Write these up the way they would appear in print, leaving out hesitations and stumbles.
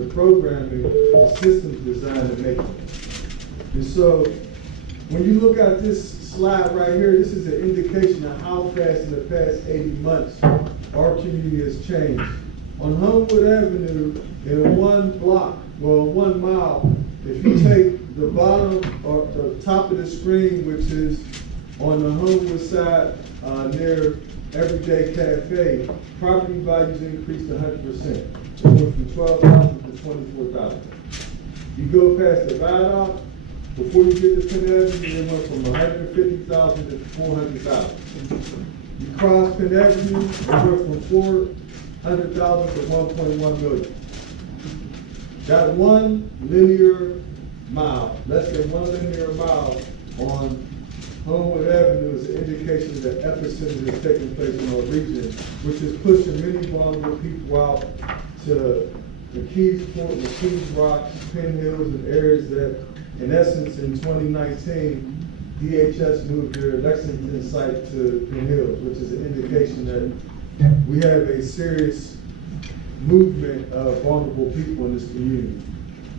the programming, the systems designed to make it. And so, when you look at this slide right here, this is an indication of how fast in the past 80 months our community has changed. On Homewood Avenue, in 1 block, well, 1 mile, if you take the bottom or the top of the screen, which is on the Homewood side near Everyday Cafe, property values increased 100%. It went from 12,000 to 24,000. You go past the Viaduct, before you get to Penn Avenue, it went from 150,000 to 400,000. You cross Penn Avenue, it went from 400,000 to 1.1 million. That 1 linear mile, less than 1 linear mile on Homewood Avenue is an indication of the epicenter that's taking place in our region, which is pushing many vulnerable people out to the Keys Point, the Keys Rocks, Penn Hills, and areas that, in essence, in 2019, DHS moved their Lexington site to Penn Hills, which is an indication that we have a serious movement of vulnerable people in this community.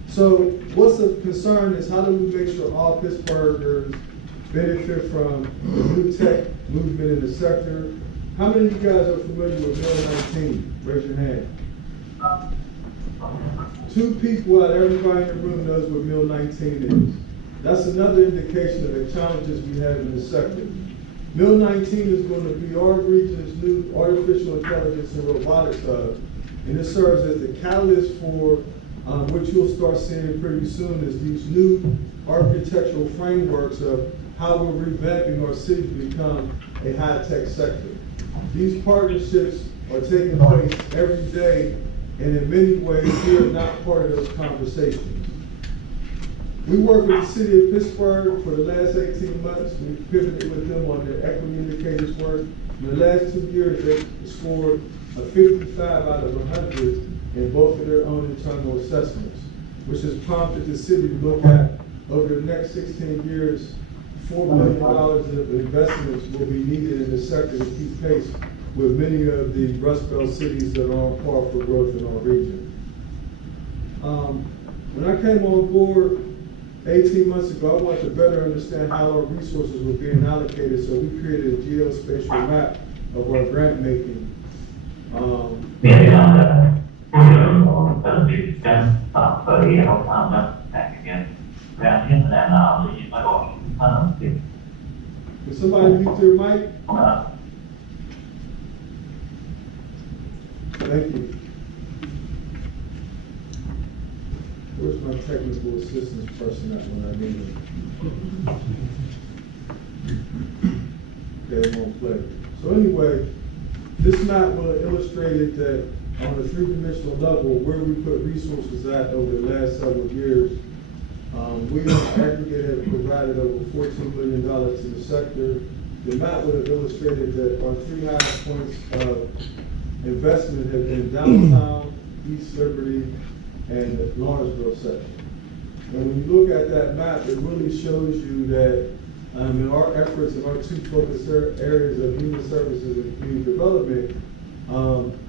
So what's a concern is how do we make sure all Pittsburghers benefit from the new tech movement in the sector? How many of you guys are familiar with Mill 19? Raise your hand. 2 people out of everybody in the room knows what Mill 19 is. That's another indication of the challenges we have in the sector. Mill 19 is going to be our region's new artificial intelligence and robotics hub, and it serves as the catalyst for what you'll start seeing pretty soon is these new architectural frameworks of how we're revamping our city to become a high-tech sector. These partnerships are taking place every day, and in many ways, we are not part of those conversations. We work with the city of Pittsburgh for the last 18 months. We've pivoted with them on their equity indicators work. In the last 2 years, they scored a 55 out of 100 in both of their own internal assessments, which has prompted the city to look at, over the next 16 years, $4 billion of investments will be needed in the sector to keep pace with many of the Rust Belt cities that are on par for growth in our region. When I came on board 18 months ago, I wanted to better understand how our resources were being allocated, so we created a geospatial map of our grant making. Can somebody mute their mic? Thank you. Where's my technical assistance person at when I need him? Okay, it won't play. So anyway, this map will illustrate it that on a 3-dimensional level where we put resources at over the last several years. We in aggregate have provided over $14 million to the sector. The map would have illustrated that our 3 highest points of investment have been downtown, East Liberty, and the Lawrenceville section. And when you look at that map, it really shows you that in our efforts in our 2 focus areas of human services and community development,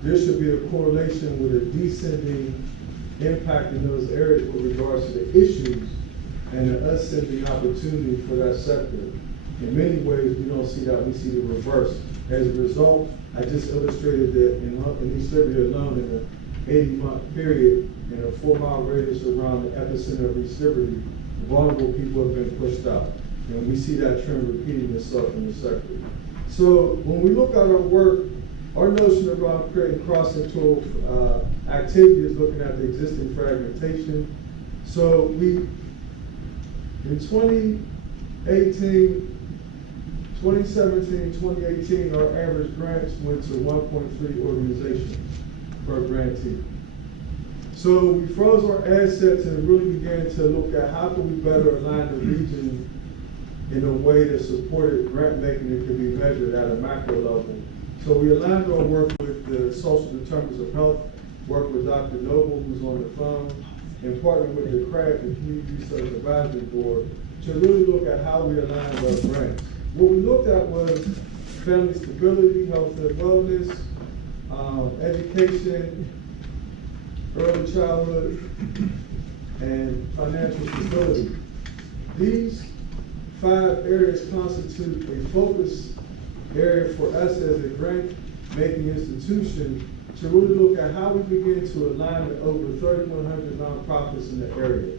there should be a correlation with a descending impact in those areas with regards to the issues and the ascending opportunity for that sector. In many ways, we don't see that, we see the reverse. As a result, I just illustrated that in East Liberty alone, in an 80-month period, in a 4-mile radius around the epicenter of East Liberty, vulnerable people have been pushed out. And we see that trend repeating itself in the sector. So when we look at our work, our notion around creating cross-sectoral activity is looking at the existing fragmentation. So in 2017, 2018, our average grants went to 1.3 organizations per grantee. So we froze our assets and really began to look at how can we better align the region in a way that supported grant making that could be measured at a macro level. So we aligned our work with the social determinants of health, worked with Dr. Noble, who's on the phone, and partnered with the CRAD, the Community Research Advisory Board, to really look at how we aligned our grants. What we looked at was family stability, health and wellness, education, early childhood, and financial stability. These 5 areas constitute a focus area for us as a grant-making institution to really look at how we begin to align with over 3,100 nonprofits in the area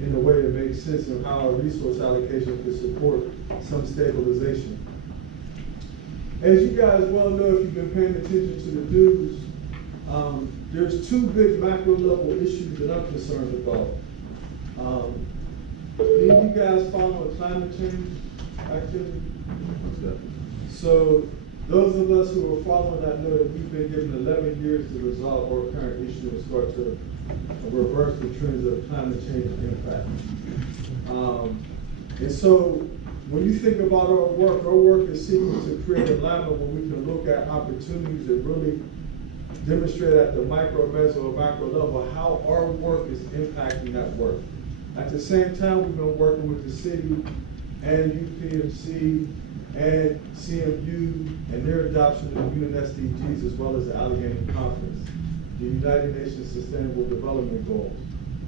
in a way that makes sense of how our resource allocation could support some stabilization. As you guys well know, if you've been paying attention to the news, there's 2 big macro level issues that I'm concerned about. Any of you guys follow climate change activity? So those of us who are following that know that we've been given 11 years to resolve our current issue and start to reverse the trends of climate change impact. And so when you think about our work is seeking to create alignment where we can look at opportunities that really demonstrate at the micro, meso, or macro level how our work is impacting that work. At the same time, we've been working with the city and UPMC and CMU and their adoption of the UN SDGs as well as the Allegheny Conference, the United Nations Sustainable Development Goals.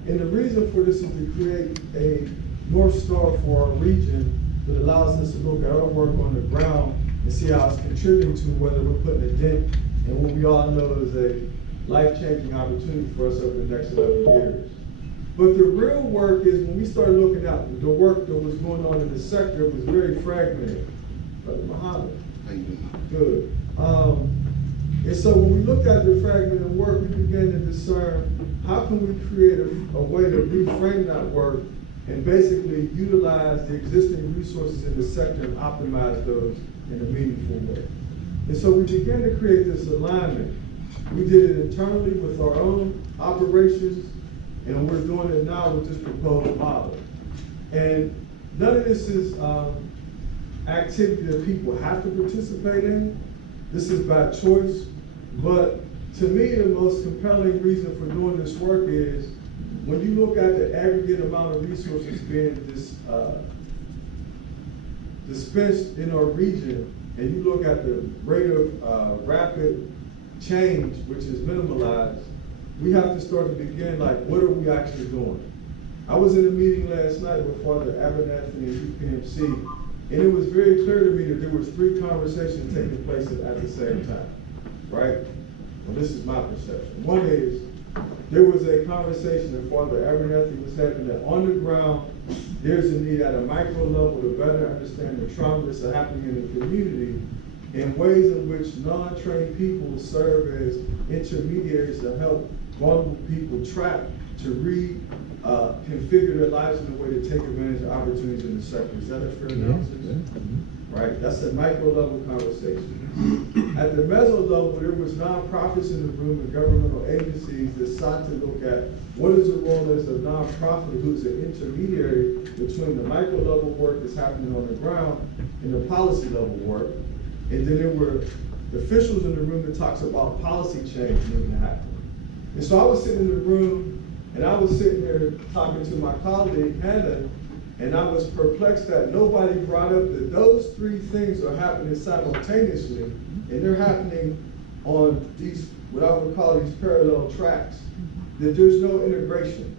And the reason for this is to create a North Star for our region that allows us to look at our work on the ground and see how it's contributing to whether we're putting a dent in what we all know is a life-changing opportunity for us over the next 11 years. But the real work is when we started looking at the work that was going on in the sector, it was very fragmented. Brother Muhammad. How you doing? Good. And so when we looked at the fragmented work, we began to discern how can we create a way to reframe that work and basically utilize the existing resources in the sector and optimize those in a meaningful way. And so we began to create this alignment. We did it internally with our own operations, and we're doing it now with this proposed model. And none of this is activity that people have to participate in. This is by choice. But to me, the most compelling reason for doing this work is when you look at the aggregate amount of resources being dispensed in our region, and you look at the rate of rapid change, which is minimalized, we have to start to begin, like, what are we actually doing? I was in a meeting last night with Father Abernathy and UPMC, and it was very clear to me that there was 3 conversations taking place at the same time, right? Well, this is my perception. One is, there was a conversation that Father Abernathy was having that on the ground, there's a need at a micro level to better understand the trauma that's happening in the community in ways in which non-trained people serve as intermediaries to help vulnerable people trapped to reconfigure their lives in a way to take advantage of opportunities in the sector. Is that a fair analysis? Right, that's a micro level conversation. At the meso level, there was nonprofits in the room and governmental agencies that sought to look at what is the role as a nonprofit who's an intermediary between the micro level work that's happening on the ground and the policy level work. And then there were officials in the room that talks about policy change needing to happen. And so I was sitting in the room and I was sitting there talking to my colleague, Hannah, and I was perplexed that nobody brought up that those 3 things are happening simultaneously, and they're happening on these, what I would call these parallel tracks, that there's no integration.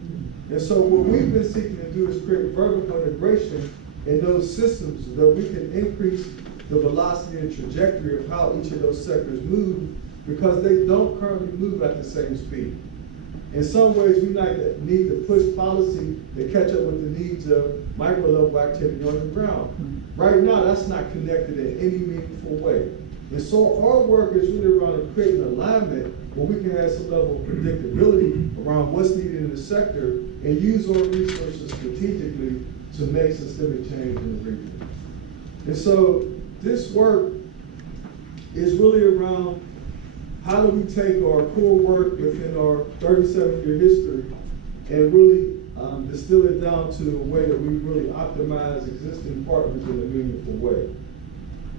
And so what we've been seeking to do is create vertical integration in those systems so that we can increase the velocity and trajectory of how each of those sectors move, because they don't currently move at the same speed. In some ways, we need to push policy to catch up with the needs of micro level activity on the ground. Right now, that's not connected in any meaningful way. And so our work is really around creating alignment where we can have some level of predictability around what's needed in the sector and use our resources strategically to make systemic change in the region. And so this work is really around how do we take our core work within our 37-year history and really distill it down to a way that we really optimize existing partners in a meaningful way.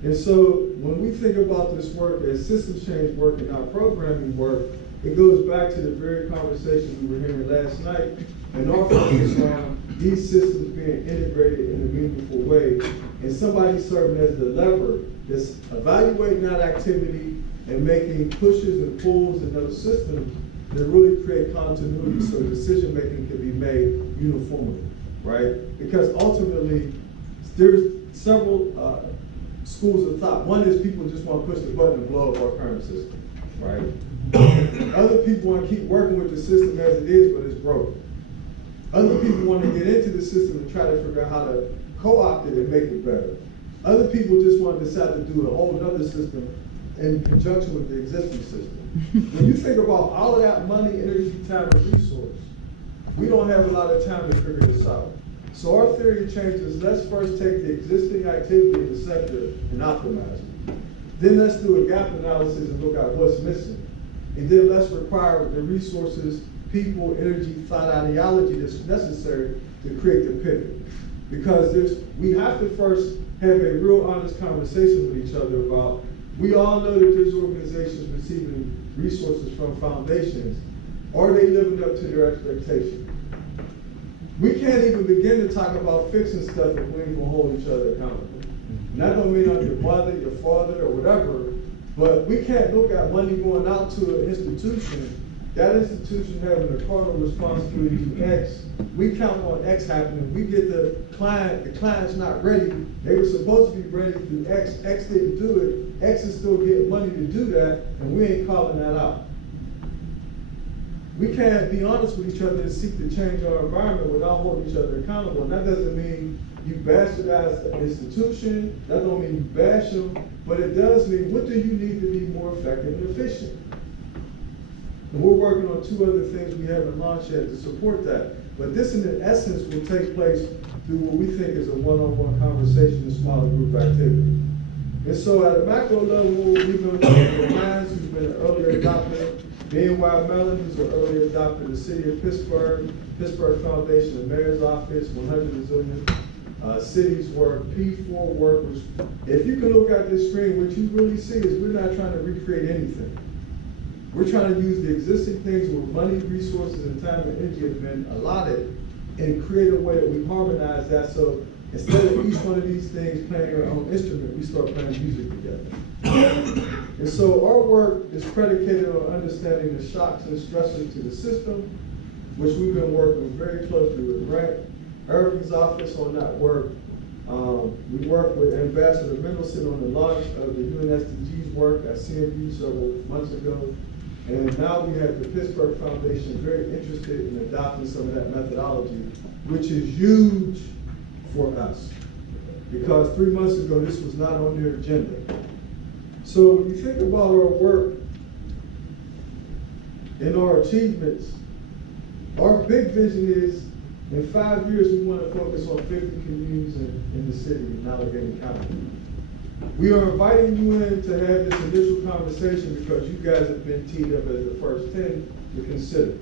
And so when we think about this work as systems change work and not programming work, it goes back to the very conversation we were hearing last night and our focus on these systems being integrated in a meaningful way and somebody serving as the lever that's evaluating that activity and making pushes and pulls in those systems to really create continuity so decision making can be made uniformly, right? Because ultimately, there's several schools of thought. One is people just want to push the button and blow up our current system, right? Other people want to keep working with the system as it is, but it's broken. Other people want to get into the system and try to figure out how to co-opt it and make it better. Other people just want to decide to do a whole other system in conjunction with the existing system. When you think about all of that money, energy, time, and resource, we don't have a lot of time to figure this out. So our theory of change is let's first take the existing activity in the sector and optimize it. Then let's do a gap analysis and look at what's missing. And then let's require the resources, people, energy, thought, ideology that's necessary to create the pivot. Because we have to first have a real honest conversation with each other about, we all know that there's organizations receiving resources from foundations. Are they living up to their expectations? We can't even begin to talk about fixing stuff if we ain't gonna hold each other accountable. And that don't mean I'm your mother, your father, or whatever, but we can't look at money going out to an institution, that institution having a cardinal responsibility to X. We count on X happening. We get the client's not ready. They were supposed to be ready through X. X didn't do it. X is still getting money to do that, and we ain't calling that out. We can't be honest with each other and seek to change our environment without holding each other accountable. And that doesn't mean you bastardize the institution. That don't mean you bash them. But it does mean, what do you need to be more effective and efficient? And we're working on two other things we haven't launched yet to support that. But this, in essence, will take place through what we think is a one-on-one conversation and smaller group activity. And so at a macro level, we've been working with Mines, who's been an earlier adopter, BNY Mellon, who's an earlier adopter, the City of Pittsburgh, Pittsburgh Foundation, the Mayor's Office, 100 Resilient Cities work, P4 work, which, if you can look at this screen, what you really see is we're not trying to recreate anything. We're trying to use the existing things where money, resources, and time and energy have been allotted and create a way that we harmonize that, so instead of each one of these things playing their own instrument, we start playing music together. And so our work is predicated on understanding the shocks and stressors to the system, which we've been working very closely with Grant Irving's office on that work. We worked with Ambassador Mendelson on the launch of the UNSDG's work at CMU several months ago. And now we have the Pittsburgh Foundation very interested in adopting some of that methodology, which is huge for us. Because 3 months ago, this was not on their agenda. So when you think about our work and our achievements, our big vision is, in 5 years, we want to focus on 50 communities in the city in Allegheny County. We are inviting you in to have this initial conversation because you guys have been teed up as the first 10 to consider.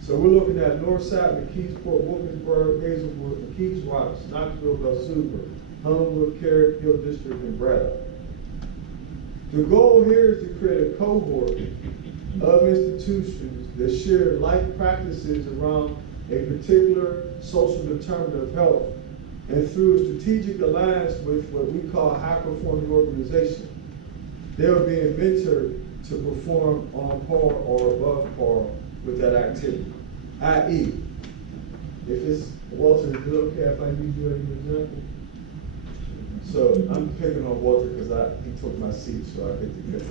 So we're looking at Northside, McKeesport, Wilkinsburg, Hazelwood, McKees Rocks, Knoxville, Belsuva, Homewood, Carrick, Hill District, and Braddock. The goal here is to create a cohort of institutions that share like practices around a particular social determinant of health, and through a strategic alliance with what we call high-performing organization, they are being mentored to perform on par or above par with that activity. I.e., if it's, Walter, is it okay if I use you as an example? So I'm picking on Walter because he took my seat, so I get to pick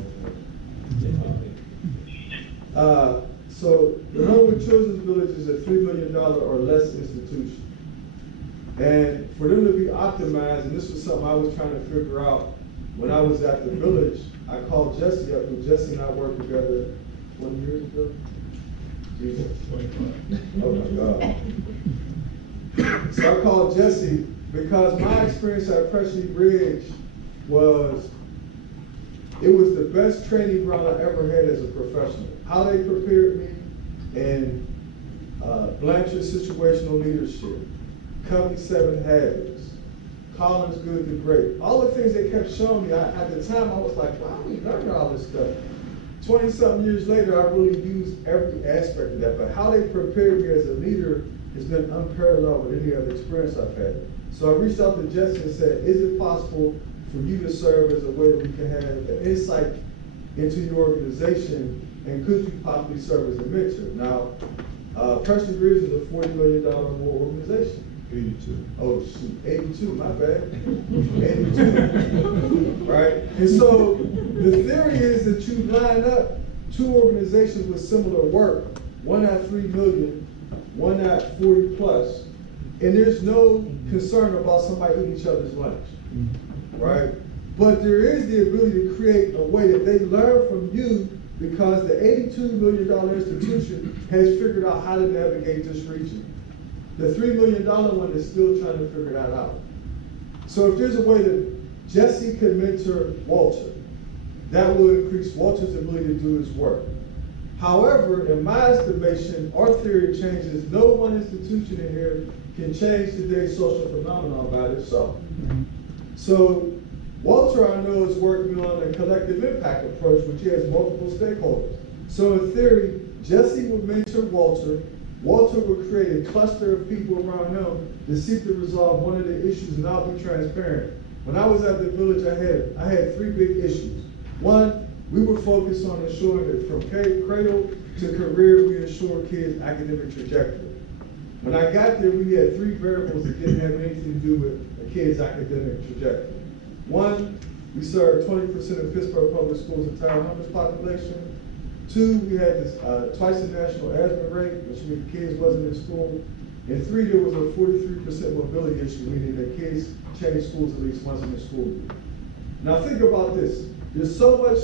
on him. So the Homewood Children's Village is a $3 million or less institution. And for them to be optimized, and this was something I was trying to figure out when I was at the village, I called Jesse up, and Jesse and I worked together 20 years ago. Jesus. 25. Oh my God. So I called Jesse because my experience at Pressley Bridge was, it was the best training ground I ever had as a professional. How they prepared me in Blanchard situational leadership, Covey 7 Habits, Collins Good to Great, all the things they kept showing me. At the time, I was like, wow, we learned all this stuff. 20-something years later, I really used every aspect of that, but how they prepared me as a leader has been unparalleled with any other experience I've had. So I reached out to Jesse and said, is it possible for you to serve as a way that we can have an insight into your organization and could you possibly serve as a mentor? Now, Preston Bridge is a $40 million or more organization. 82. Oh shoot, 82, my bad. 82, right? And so the theory is that you line up two organizations with similar work, one at 3 million, one at 40 plus, and there's no concern about somebody eating each other's lunch, right? But there is the ability to create a way that they learn from you because the $82 million institution has figured out how to navigate this region. The $3 million one is still trying to figure that out. So if there's a way that Jesse could mentor Walter, that will increase Walter's ability to do his work. However, in my estimation, our theory of change is no one institution in here can change today's social phenomenon by itself. So Walter, I know, is working on a collective impact approach, which he has multiple stakeholders. So in theory, Jesse would mentor Walter. Walter would create a cluster of people around him to seek to resolve one of the issues, and I'll be transparent. When I was at the village, I had three big issues. One, we were focused on ensuring that from cradle to career, we ensure kids' academic trajectory. When I got there, we had three variables that didn't have anything to do with a kid's academic trajectory. One, we served 20% of Pittsburgh Public Schools' entire homeless population. Two, we had this twice the national asthma rate, which means kids wasn't in school. And three, there was a 43% mobility issue, meaning that kids change schools at least once in the school year. Now think about this. There's so much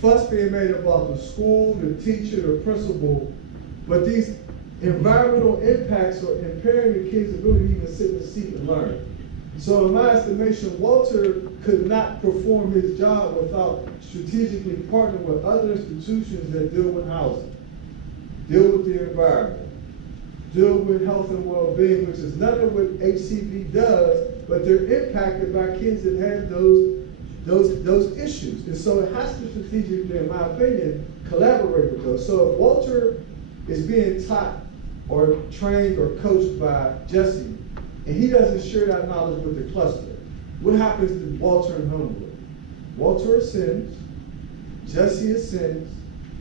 fuss being made about the school, the teacher, the principal, but these environmental impacts are impairing the kids' ability to even sit in the seat and learn. So in my estimation, Walter could not perform his job without strategically partnering with other institutions that deal with housing, deal with the environment, deal with health and well-being, which is none of what HCV does, but they're impacted by kids that have those issues. And so it has to strategically, in my opinion, collaborate with those. So if Walter is being taught or trained or coached by Jesse, and he doesn't share that knowledge with the cluster, what happens to Walter and Homewood? Walter ascends, Jesse ascends,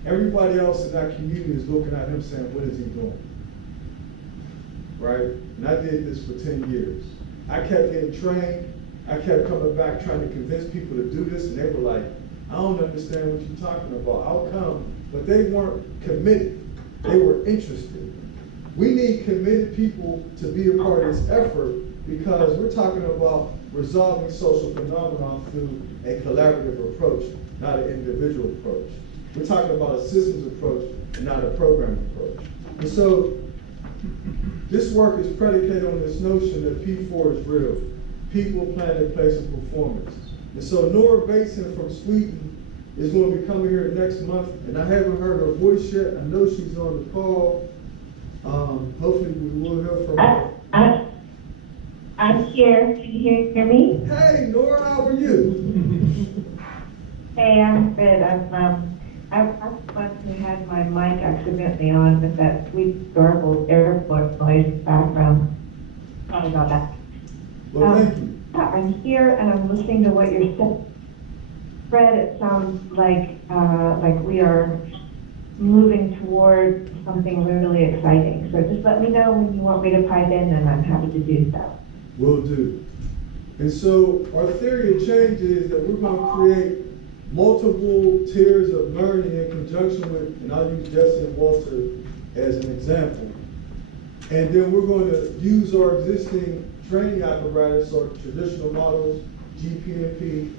everybody else in that community is looking at him saying, what is he doing? Right? And I did this for 10 years. I kept getting trained, I kept coming back trying to convince people to do this, and they were like, I don't understand what you're talking about, I'll come. But they weren't committed, they were interested. We need committed people to be a part of this effort because we're talking about resolving social phenomena through a collaborative approach, not an individual approach. We're talking about a systems approach and not a program approach. And so this work is predicated on this notion that P4 is real. People, planet, place, and performance. And so Nora Bateson from Sweden is going to be coming here next month, and I haven't heard her voice yet. I know she's on the call. Hopefully we will hear from her. I'm here. Can you hear me? Hey, Nora, how are you? Hey, I'm good. I've once had my mic accidentally on with that sweet, garbled airport noise background. Sorry about that. Well, thank you. I'm here and I'm listening to what you're saying. Fred, it sounds like we are moving toward something really exciting. So just let me know when you want me to pipe in, and I'm happy to do so. Will do. And so our theory of change is that we're going to create multiple tiers of learning in conjunction with, and I'll use Jesse and Walter as an example. And then we're going to use our existing training apparatus or traditional models, GPMP,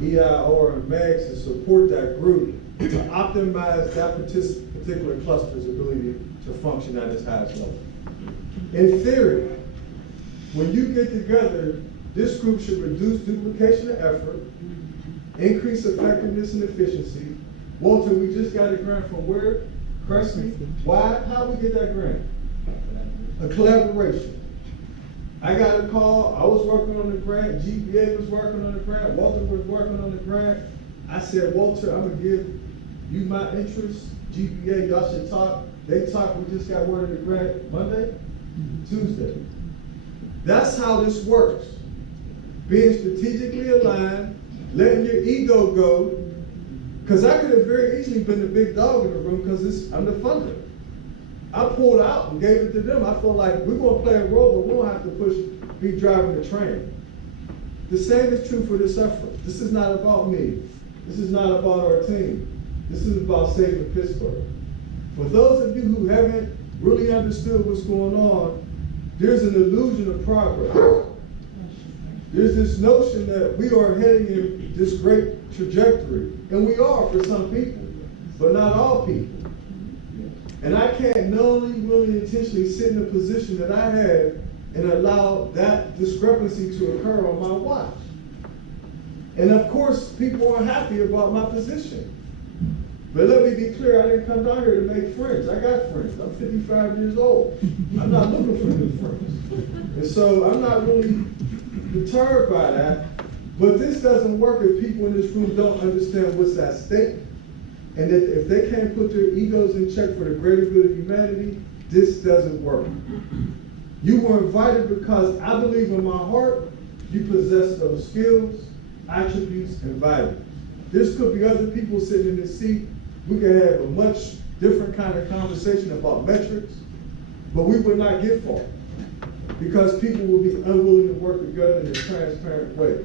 EIR, and MAGS to support that group to optimize that particular cluster's ability to function at its highest level. In theory, when you get together, this group should reduce duplication of effort, increase effectiveness and efficiency. Walter, we just got a grant from where? Crespi? Why? How we get that grant? A collaboration. I got a call, I was working on the grant, GPA was working on the grant, Walter was working on the grant. I said, Walter, I'm gonna give you my interest, GPA, y'all should talk. They talked, we just got word of the grant Monday, Tuesday. That's how this works. Being strategically aligned, letting your ego go, Because I could have very easily been the big dog in the room because I'm the funder. I pulled out and gave it to them. I felt like we're going to play a role, but we don't have to be driving the train. The same is true for this effort. This is not about me. This is not about our team. This is about saving Pittsburgh. For those of you who haven't really understood what's going on, there's an illusion of progress. There's this notion that we are heading in this great trajectory, and we are for some people, but not all people. And I can't knowingly, really intentionally sit in the position that I have and allow that discrepancy to occur on my watch. And of course, people aren't happy about my position. But let me be clear, I didn't come down here to make friends. I got friends. I'm 55 years old. I'm not looking for new friends. And so I'm not really deterred by that. But this doesn't work if people in this room don't understand what's at stake. And that if they can't put their egos in check for the greater good of humanity, this doesn't work. You were invited because I believe in my heart you possess those skills, attributes, and values. This could be other people sitting in this seat. We could have a much different kind of conversation about metrics, but we would not get far because people will be unwilling to work together in a transparent way.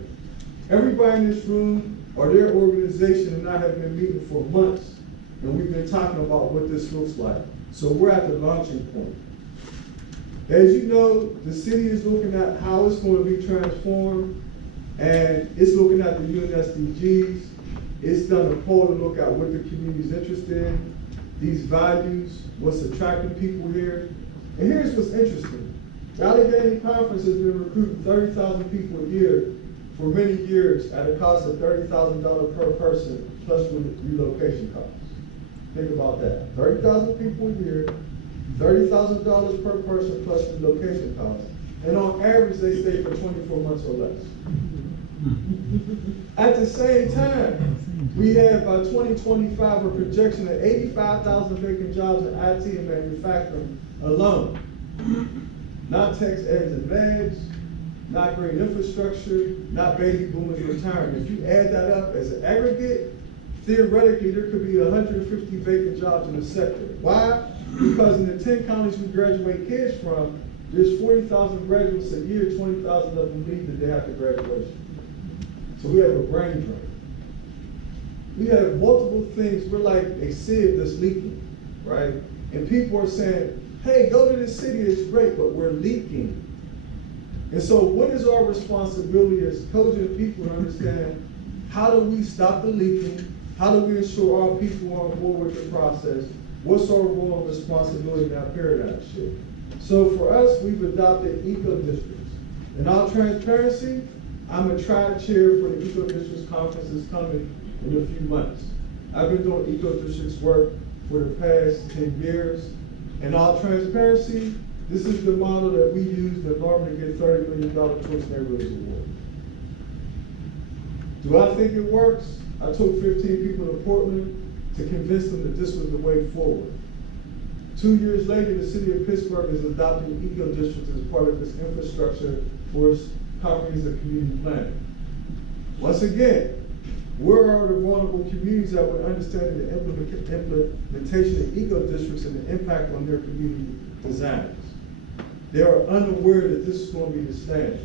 Everybody in this room or their organization and I have been meeting for months, and we've been talking about what this looks like. So we're at the launching point. As you know, the city is looking at how it's going to be transformed, and it's looking at the UN SDGs. It's done a poll to look at what the community is interested in, these values, what's attracting people here. And here's what's interesting. The Allegheny Conference has been recruiting 30,000 people a year for many years at a cost of $30,000 per person plus relocation costs. Think about that. 30,000 people a year, $30,000 per person plus relocation costs. And on average, they stay for 24 months or less. At the same time, we have by 2025 a projection of 85,000 vacant jobs in IT and manufacturing alone. Not tax eggs and bags, not green infrastructure, not baby boomers retiring. If you add that up as an aggregate, theoretically there could be 150 vacant jobs in the sector. Why? Because in the 10 counties we graduate kids from, there's 40,000 graduates a year, 20,000 of them leave the day after graduation. So we have a brain drain. We have multiple things. We're like a sieve that's leaking, right? And people are saying, hey, go to this city, it's great, but we're leaking. And so what is our responsibility as cogent people to understand how do we stop the leaking? How do we ensure our people are on board with the process? What's our role and responsibility in that paradigm shift? So for us, we've adopted eco-districts. In all transparency, I'm a tribe chair for the eco-districts conference that's coming in a few months. I've been doing eco-districts work for the past 10 years. In all transparency, this is the model that we use in order to get $30 million Choice Neighborhoods Award. Do I think it works? I took 15 people to Portland to convince them that this was the way forward. 2 years later, the city of Pittsburgh is adopting eco-districts as part of its infrastructure for its comprehensive community planning. Once again, where are the vulnerable communities that would understand the implementation of eco-districts and the impact on their community designs? They are unaware that this is going to be the standard.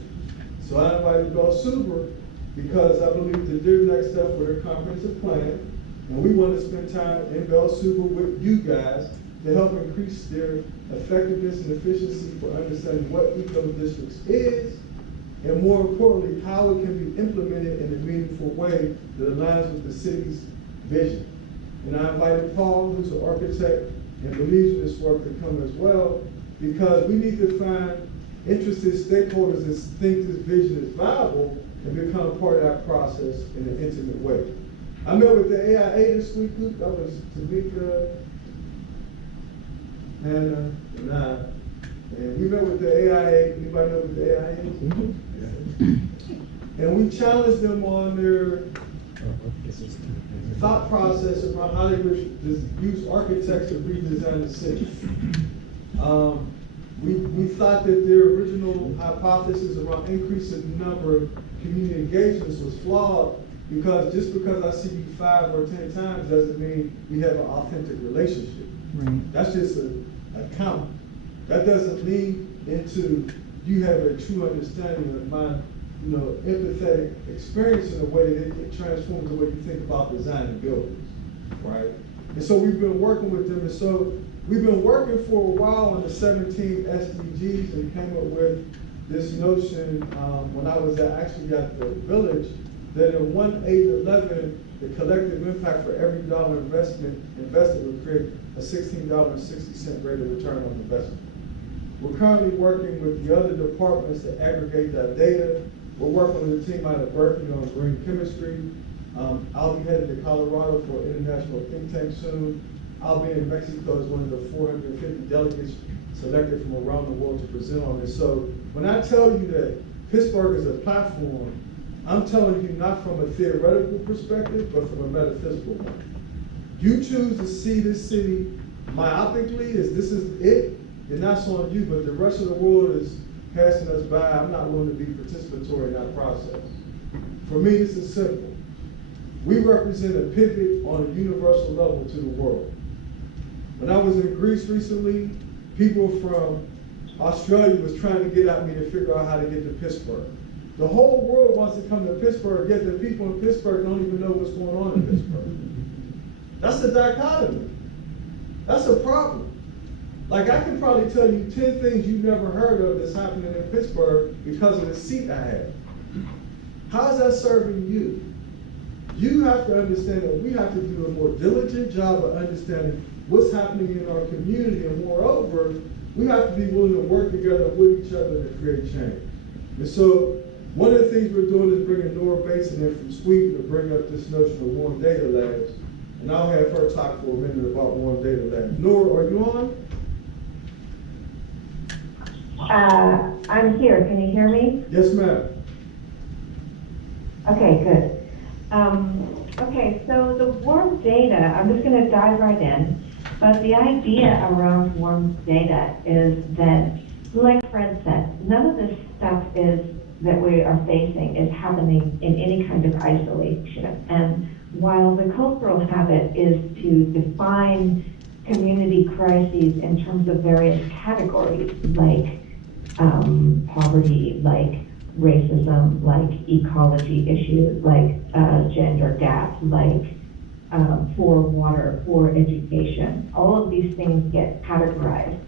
So I invited Bell Super because I believe that their next step for their comprehensive plan, and we want to spend time in Bell Super with you guys to help increase their effectiveness and efficiency for understanding what eco-districts is, and more importantly, how it can be implemented in a meaningful way that aligns with the city's vision. And I invited Paul, who's an architect and believes in this work, to come as well, because we need to find interested stakeholders that think this vision is viable and become part of that process in an intimate way. I met with the AIA this week. That was Tamika, Hannah, and I. And we met with the AIA. Anybody know what the AIA is? Mm-hmm. Yeah. And we challenged them on their thought process around how they would use architects to redesign the city. We thought that their original hypothesis around increasing the number of community engagements was flawed Because just because I see you 5 or 10 times doesn't mean we have an authentic relationship. Right. That's just a count. That doesn't lead into you have a true understanding of my, empathetic experience in a way that it transforms the way you think about designing buildings, right? And so we've been working with them, and so we've been working for a while on the 17 SDGs and came up with this notion when I was actually at the village, that in 1, 8, 11, the collective impact for every dollar invested would create a $16.60 rate of return on investment. We're currently working with the other departments to aggregate that data. We're working with a team out of Berkeley on green chemistry. I'll be headed to Colorado for an international think tank soon. I'll be in Mexico as one of the 450 delegates selected from around the world to present on this. So when I tell you that Pittsburgh is a platform, I'm telling you not from a theoretical perspective, but from a metaphysical one. You choose to see this city myopically as this is it, then that's on you, but the rest of the world is passing us by. I'm not willing to be participatory in that process. For me, this is simple. We represent a pivot on a universal level to the world. When I was in Greece recently, people from Australia was trying to get at me to figure out how to get to Pittsburgh. The whole world wants to come to Pittsburgh, yet the people in Pittsburgh don't even know what's going on in Pittsburgh. That's a dichotomy. That's a problem. Like, I can probably tell you 10 things you've never heard of that's happening in Pittsburgh because of the seat I have. How's that serving you? You have to understand that we have to do a more diligent job of understanding what's happening in our community, and moreover, we have to be willing to work together with each other to create change. And so, one of the things we're doing is bringing Nora Basin in from Sweden to bring up this notion of warm data labs, and I'll have her talk for a minute about warm data labs. Nora, are you on? I'm here. Can you hear me? Yes, ma'am. Okay, good. Okay, so the warm data, I'm just going to dive right in. But the idea around warm data is that, like Fred said, none of this stuff that we are facing is happening in any kind of isolation. And while the cultural habit is to define community crises in terms of various categories, like poverty, like racism, like ecology issues, like gender gaps, like poor water, poor education. All of these things get categorized,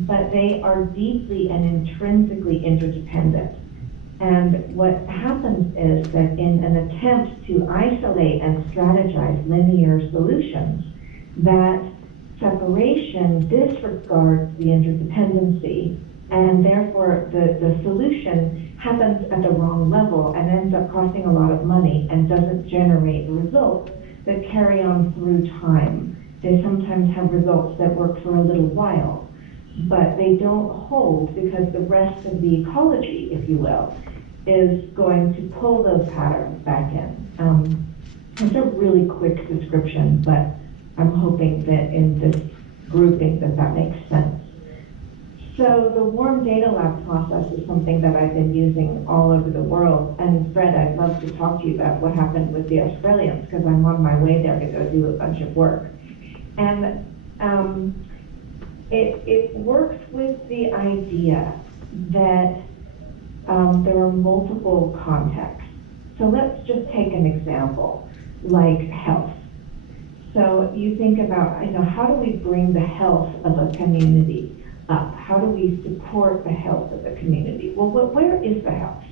but they are deeply and intrinsically interdependent. And what happens is that in an attempt to isolate and strategize linear solutions, that separation disregards the interdependency, and therefore the solution happens at the wrong level and ends up costing a lot of money and doesn't generate results that carry on through time. They sometimes have results that work for a little while, but they don't hold because the rest of the ecology, if you will, is going to pull those patterns back in. It's a really quick description, but I'm hoping that in this grouping that makes sense. So the warm data lab process is something that I've been using all over the world. And Fred, I'd love to talk to you about what happened with the Australians, because I'm on my way there to go do a bunch of work. And it works with the idea that there are multiple contexts. So let's just take an example, like health. So you think about, how do we bring the health of a community up? How do we support the health of the community? Well, where is the health?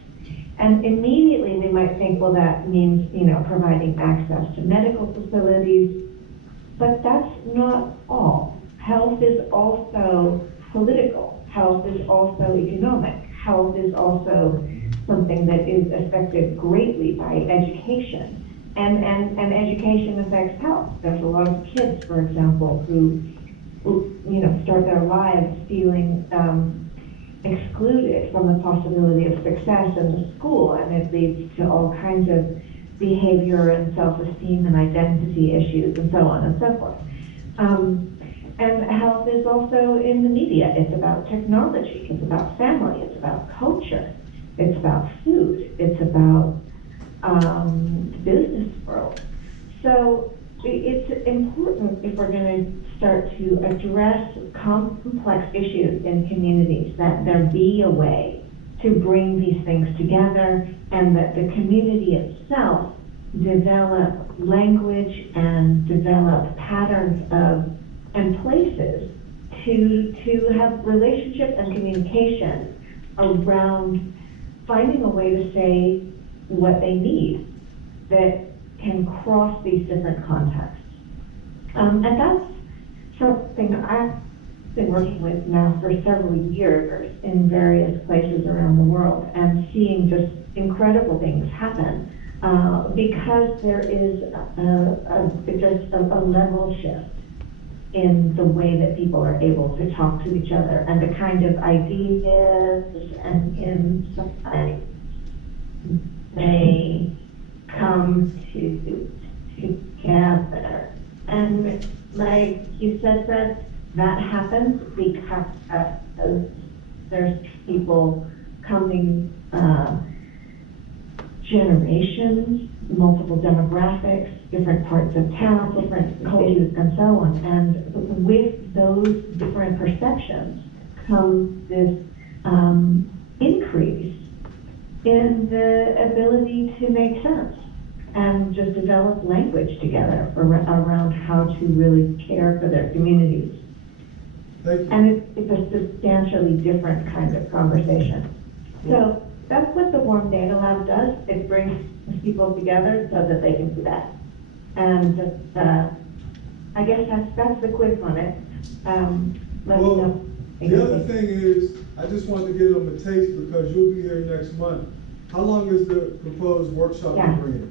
And immediately we might think, well, that means, providing access to medical facilities, but that's not all. Health is also political. Health is also economic. Health is also something that is affected greatly by education. And education affects health. There's a lot of kids, for example, who start their lives feeling excluded from the possibility of success in the school, and it leads to all kinds of behavior and self-esteem and identity issues and so on and so forth. And health is also in the media. It's about technology, it's about family, it's about culture, it's about food, it's about business world. So it's important, if we're going to start to address complex issues in communities, that there be a way to bring these things together, and that the community itself develop language and develop patterns of and places to have relationship and communication around finding a way to say what they need that can cross these different contexts. And that's something I've been working with now for several years in various places around the world, and seeing just incredible things happen because there is just a level shift in the way that people are able to talk to each other, and the kind of ideas and insights they come together. And like you said, Fred, that happens because there's people coming, generations, multiple demographics, different parts of town, different cultures, and so on. And with those different perceptions comes this increase in the ability to make sense and just develop language together around how to really care for their communities. Thank you. And it's a substantially different kind of conversation. So that's what the Warm Data Lab does. It brings people together so that they can do that. And I guess that's the quiz on it. Let me know. The other thing is, I just wanted to give them a taste, because you'll be here next month. How long is the proposed workshop Yeah. bringing?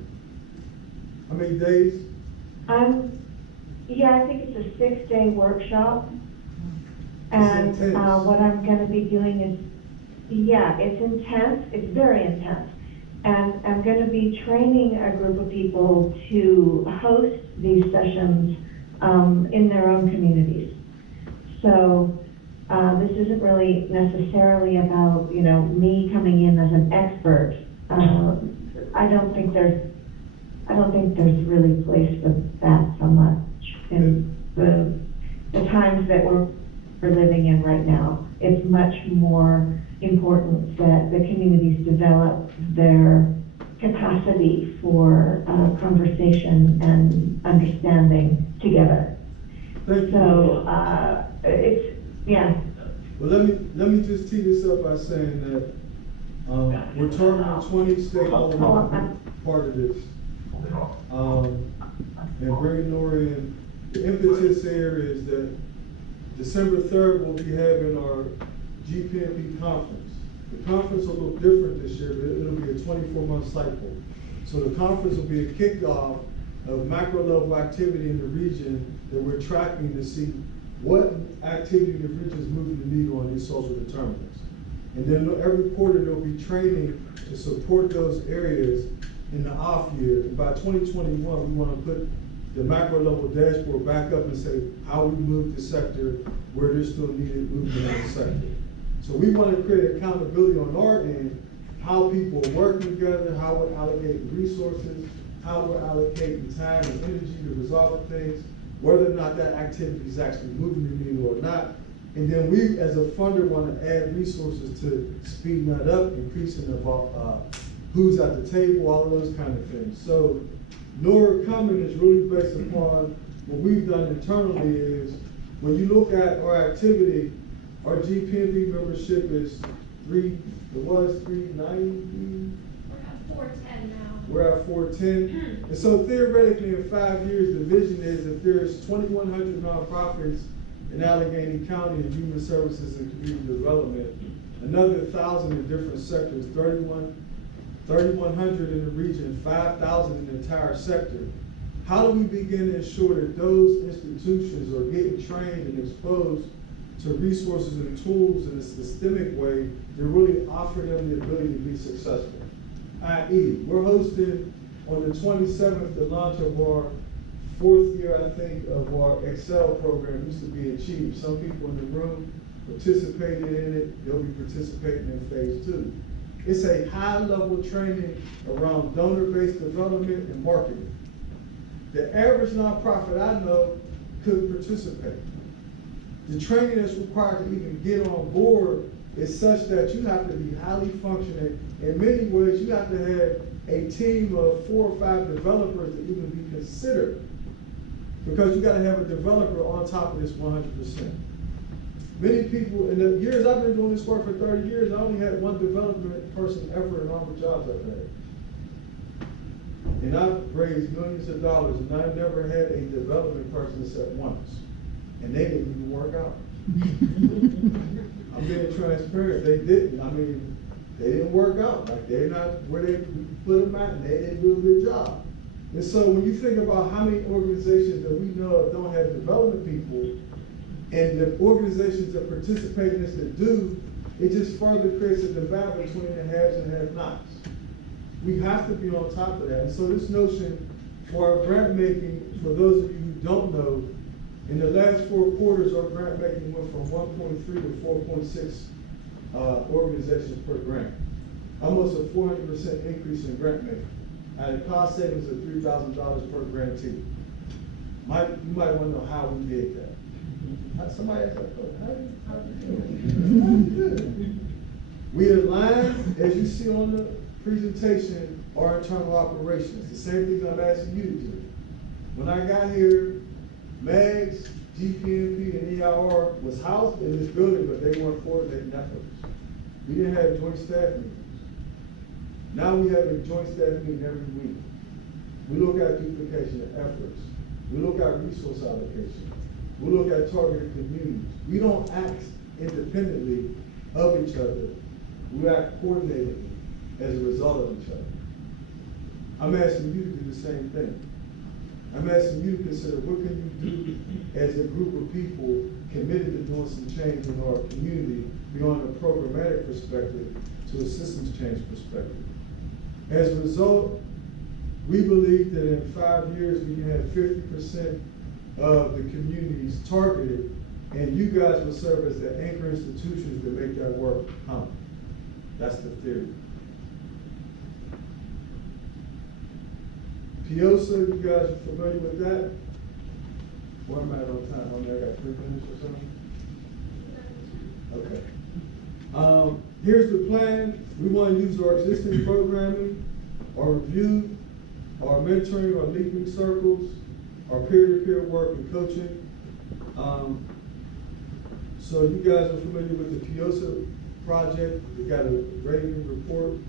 How many days? Yeah, I think it's a 6-day workshop. It's And intense. what I'm going to be doing is, yeah, it's intense. It's very intense. And I'm going to be training a group of people to host these sessions in their own communities. So this isn't really necessarily about, me coming in as an expert. I don't think there's really place for that so much in the times that we're living in right now. It's much more important that the communities develop their capacity for conversation and understanding together. Thank you. So yeah. Well, let me just tee this up by saying that we're targeting 20 stakeholders to be part of this. And bringing Nora in. The impetus here is that December 3rd, we'll be having our GPMP conference. The conference is a little different this year, but it'll be a 24-month cycle. So the conference will be a kickoff of macro level activity in the region that we're tracking to see what activity the region is moving the needle on these social determinants. And then every quarter there'll be training to support those areas in the off year. And by 2021, we want to put the macro level dashboard back up and say how we move the sector, where there's still needed movement in the sector. So we want to create accountability on our end, how people are working together, how we're allocating resources, how we're allocating time and energy to resolve things, whether or not that activity is actually moving the needle or not. And then we, as a funder, want to add resources to speeding that up, increasing the who's at the table, all of those kind of things. So Nora coming is really based upon what we've done internally is, when you look at our activity, our GPMP membership is 390. We're at 410 now. We're at 410. And so theoretically in 5 years, the vision is if there's 2,100 nonprofits in Allegheny County in human services and community development, another 1,000 in different sectors, 3,100 in the region, 5,000 in the entire sector. How do we begin to ensure that those institutions are getting trained and exposed to resources and tools in a systemic way that really offer them the ability to be successful? I.e., we're hosting on the 27th the launch of our 4th year, I think, of our Excel program. It used to be Achieve. Some people in the room participated in it. They'll be participating in phase 2. It's a high-level training around donor-based development and marketing. The average nonprofit I know could participate. The training that's required to even get on board is such that you have to be highly functioning. In many ways, you have to have a team of 4 or 5 developers to even be considered, because you got to have a developer on top of this 100%. Many people, in the years I've been doing this work for 30 years, I only had one development person ever in all the jobs I've had. And I've raised millions of dollars, and I never had a development person except once. And they didn't even work out. I'm being transparent, they didn't. I mean, they didn't work out. Like, they're not where they put them at, and they didn't do a good job. And so when you think about how many organizations that we know of don't have development people, and the organizations that participate in this that do, it just further creates a divide between the haves and have-nots. We have to be on top of that. And so this notion for our grant making, for those of you who don't know, in the last 4 quarters, our grant making went from 1.3 to 4.6 organizations per grant. Almost a 400% increase in grant making at a cost savings of $3,000 per grantee. You might want to know how we did that. Somebody asked that question. How did you do it? We aligned, as you see on the presentation, our internal operations. The same thing I'm asking you to do. When I got here, MAGS, GPMP, and EIR was housed in this building, but they weren't coordinating efforts. We didn't have joint staff meetings. Now we have a joint staff meeting every week. We look at duplication of efforts. We look at resource allocation. We look at targeted communities. We don't act independently of each other. We act coordinatedly as a result of each other. I'm asking you to do the same thing. I'm asking you to consider, what can you do as a group of people committed to doing some change in our community beyond a programmatic perspective to a systems change perspective. As a result, we believe that in 5 years we can have 50% of the communities targeted, and you guys will serve as the anchor institutions that make that work happen. That's the theory. PIOSA, you guys are familiar with that? Where am I on time? I got 3 minutes or something? Okay. Here's the plan. We want to use our existing programming, our review, our mentoring, our leaping circles, our peer-to-peer work and coaching. So you guys are familiar with the PIOSA project. We got a rating report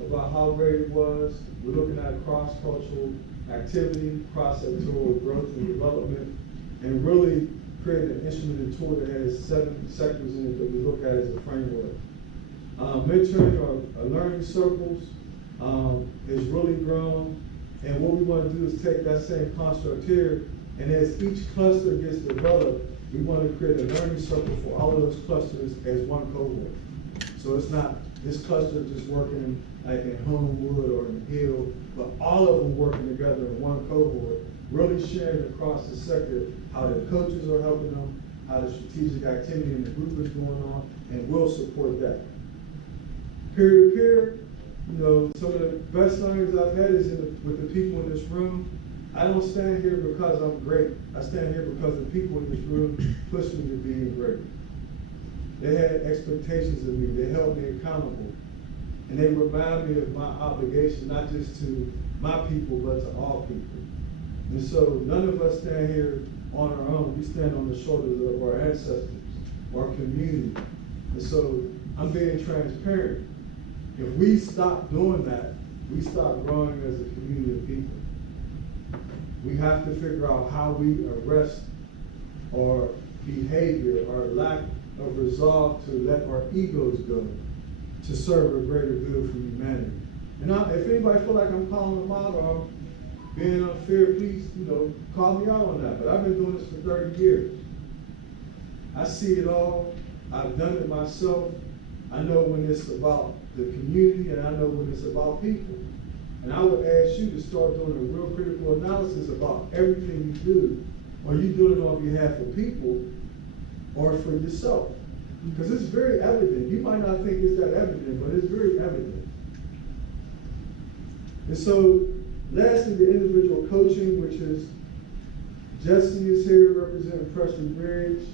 about how great it was. We're looking at cross-cultural activity, cross-sectoral growth and development, and really creating an instrumented tool that has 7 sectors in it that we look at as a framework. Mentoring or learning circles has really grown, and what we want to do is take that same construct here, and as each cluster gets developed, we want to create a learning circle for all of those clusters as one cohort. So it's not this cluster just working like in Homewood or in Hill, but all of them working together in one cohort, really sharing across the sector how the coaches are helping them, how the strategic activity in the group is going on, and we'll support that. Peer-to-peer, you know, some of the best learnings I've had is with the people in this room. I don't stand here because I'm great. I stand here because the people in this room pushed me to being great. They had expectations of me. They held me accountable. And they remind me of my obligation, not just to my people, but to all people. And so none of us stand here on our own. We stand on the shoulders of our ancestors, our community. And so I'm being transparent. If we stop doing that, we stop growing as a community of people. We have to figure out how we arrest our behavior, our lack of resolve to let our egos go, to serve a greater good for humanity. And if anybody feel like I'm calling them out or I'm being unfair, please, call me out on that. But I've been doing this for 30 years. I see it all. I've done it myself. I know when it's about the community, and I know when it's about people. And I would ask you to start doing a real critical analysis about everything you do. Are you doing it on behalf of people or for yourself? Because it's very evident. You might not think it's that evident, but it's very evident. And so, lastly, the individual coaching, which is Jesse is here representing Preston Bridge.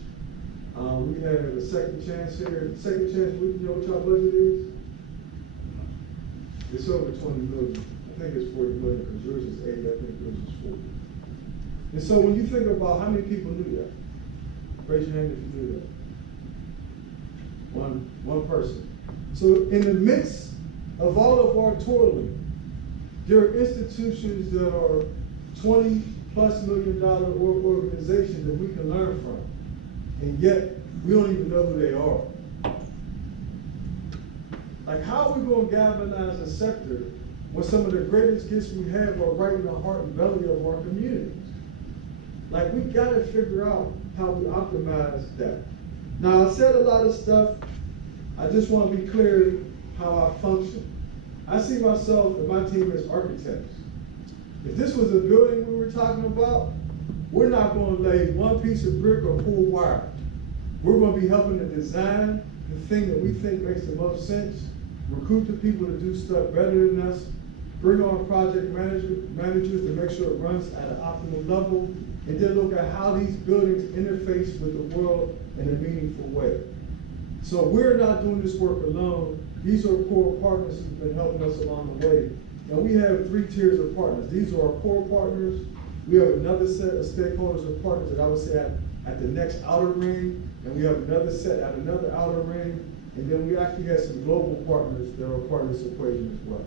We have a second chance here. Second chance, you know what y'all budget is? It's over 20 million. I think it's 40 million because yours is 80, I think yours is 40. And so when you think about how many people knew that, raise your hand if you knew that. One person. So in the midst of all of our toiling, there are institutions that are $20+ million organizations that we can learn from. And yet, we don't even know who they are. Like, how are we going to galvanize a sector when some of the greatest gifts we have are right in the heart and belly of our communities? Like, we got to figure out how we optimize that. Now, I said a lot of stuff. I just want to be clear how I function. I see myself and my team as architects. If this was a building we were talking about, we're not going to lay one piece of brick or pull wire. We're going to be helping to design the thing that we think makes the most sense, recruit the people to do stuff better than us, bring on project managers to make sure it runs at an optimal level, and then look at how these buildings interface with the world in a meaningful way. So we're not doing this work alone. These are core partners who've been helping us along the way. And we have 3 tiers of partners. These are our core partners. We have another set of stakeholders and partners that I would say at the next outer ring, and we have another set at another outer ring, and then we actually have some global partners that are part of this equation as well.